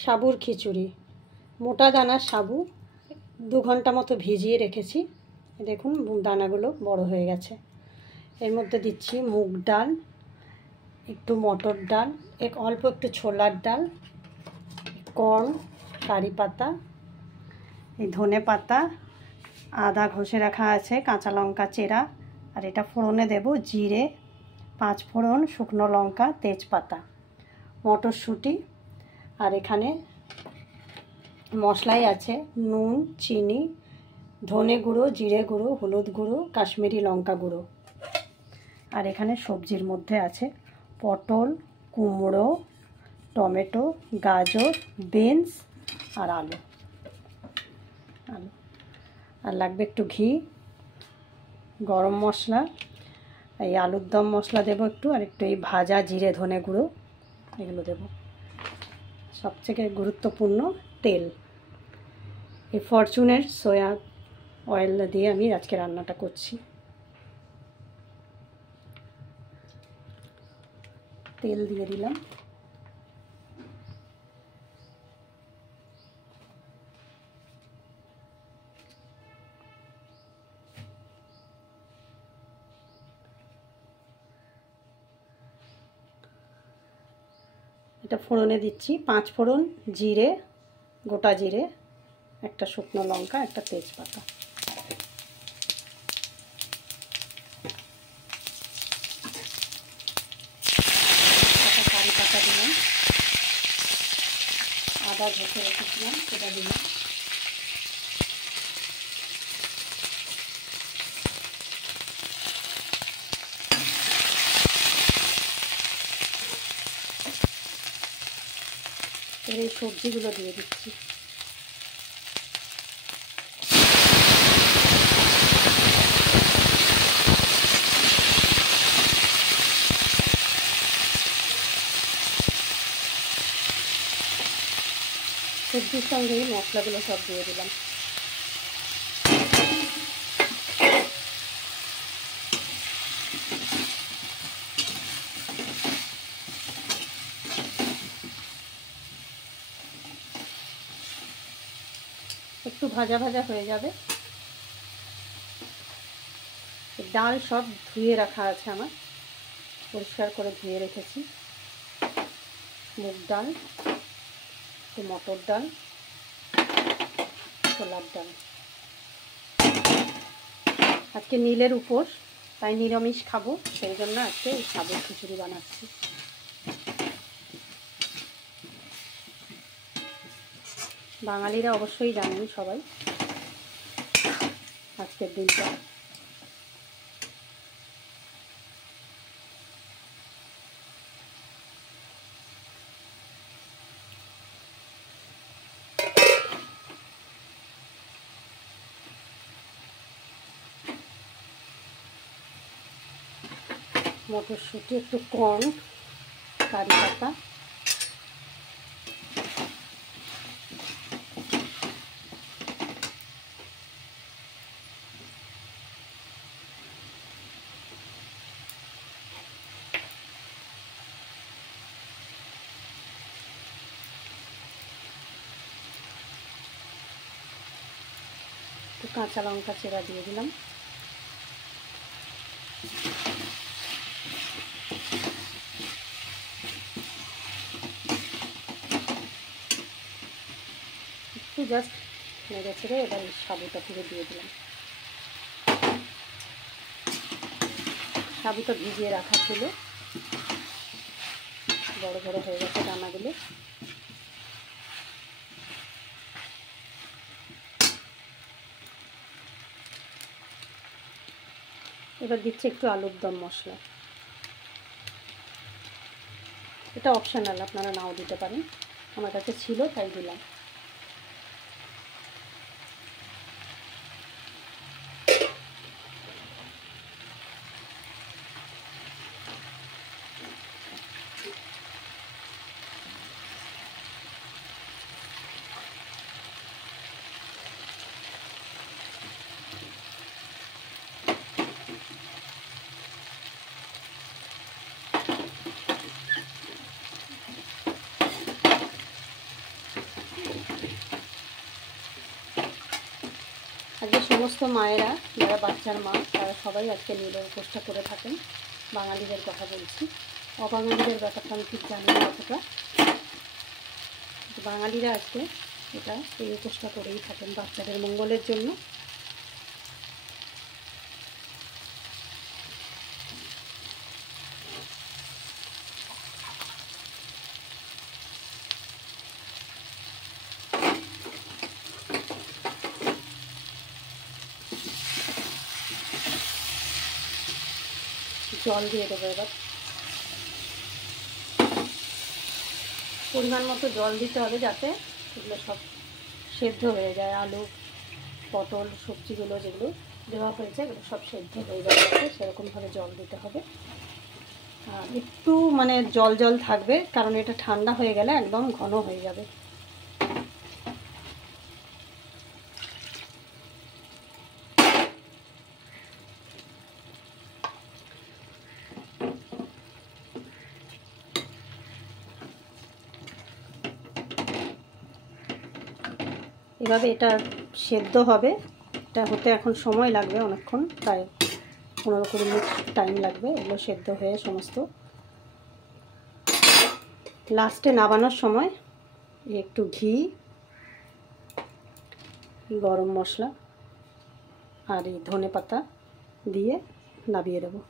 সাবুর খিচুড়ি। মোটা দানার সাবু 2 ঘন্টা মতো ভিজিয়ে রেখেছি। দেখুন দানাগুলো বড় হয়ে গেছে। এর মধ্যে দিচ্ছি মুগ ডাল, একটু মটর ডাল, অল্প একটু ছোলার ডাল, কর্ন, কারি পাতা, এই ধনে পাতা, আদা ঘষে রাখা আছে, কাঁচা লঙ্কা চেরা, আর এটা ফোড়নে দেব জিরে, 5 ফোড়ন, শুকনো লঙ্কা, তেজপাতা, মটরশুঁটি। আর এখানে মশলাই আছে নুন, চিনি, ধনে গুঁড়ো, জিরে গুঁড়ো, হলুদ গুঁড়ো, কাশ্মীরি লঙ্কা গুঁড়ো। আর এখানে সবজির মধ্যে আছে পটল, কুমড়ো, টমেটো, গাজর, বিনস আর আলু। আর লাগবে একটু ঘি, গরম মশলা, এই আলুর দম মশলা দেবো একটু, আর একটু এই ভাজা জিরে ধনে গুঁড়ো এগুলো দেবো। সবথেকে গুরুত্বপূর্ণ তেল, এই ফরচুনের সয়া অয়েল দিয়ে আমি আজকে রান্নাটা করছি। তেল দিয়ে দিলাম। এটা ফোড়নে দিচ্ছি 5 ফোড়ন, জিরে, গোটা জিরে, একটা শুকনো লঙ্কা, একটা তেজপাতা। কারি পাতা দিলাম, আদা ঘষে রেখেছিলাম সেটা দিলাম, এর এই সবজিগুলো দিয়ে দিচ্ছি। সবজির সঙ্গেই মশলাগুলো সব দিয়ে দিলাম। একটু ভাজা ভাজা হয়ে যাবে। ডাল সব ধুয়ে রাখা আছে আমার, পরিষ্কার করে ধুয়ে রেখেছি। মুগ ডাল, মটর ডাল, ছোলার ডাল। আজকে নীলের উপোস, তাই নিরামিষ খাবো, সেই জন্য আজকে এই সাবুর খিচুড়ি বানাচ্ছি। বাঙালিরা অবশ্যই জানেন সবাই আজকের দিনটা। মটরশুঁটি, একটু কর্ন, কারি পাতা, একটু কাঁচা লঙ্কা চেরা দিয়ে দিলাম। একটু জাস্ট নেড়ে ছেড়ে এবার সাবুটা থেকে দিয়ে দিলাম। সাবুটা ভিজিয়ে রাখা ছিল, বড় বড় হয়ে গেছে দানাগুলো। এবার দিচ্ছি একটু আলুর দম মশলা। এটা অপশনাল, আপনারা নাও দিতে পারেন, আমার কাছে ছিল তাই দিলাম। সমস্ত মায়েরা যারা বাচ্চার মা তারা সবাই আজকে নীলের উপোসটা করে থাকেন। বাঙালিদের কথা বলছি, অবাঙালিদের ব্যাপারটা আমি ঠিক জানি না অতটা। বাঙালিরা আজকে এই উপোসটা করেই থাকেন বাচ্চাদের মঙ্গলের জন্য। জল দিয়ে দেবো এবার, পরিমাণ মতো জল দিতে হবে যাতে এগুলো সব সেদ্ধ হয়ে যায়। আলু পটল সবজিগুলো যেগুলো দেওয়া হয়েছে এগুলো সব সেদ্ধ হয়ে যাবে, সেরকমভাবে জল দিতে হবে। একটু মানে জল জল থাকবে, কারণ এটা ঠান্ডা হয়ে গেলে একদম ঘন হয়ে যাবে। এভাবে এটা সেদ্ধ হবে, এটা হতে এখন সময় লাগবে অনেকক্ষণ, প্রায় 15-20 মিনিট টাইম লাগবে এগুলো সেদ্ধ হয়ে সমস্ত। লাস্টে নামানোর সময় একটু ঘি, গরম মশলা আর এই ধনেপাতা দিয়ে নামিয়ে দেবো,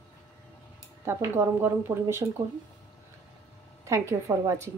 তারপর গরম গরম পরিবেশন করুন। Thank you for watching.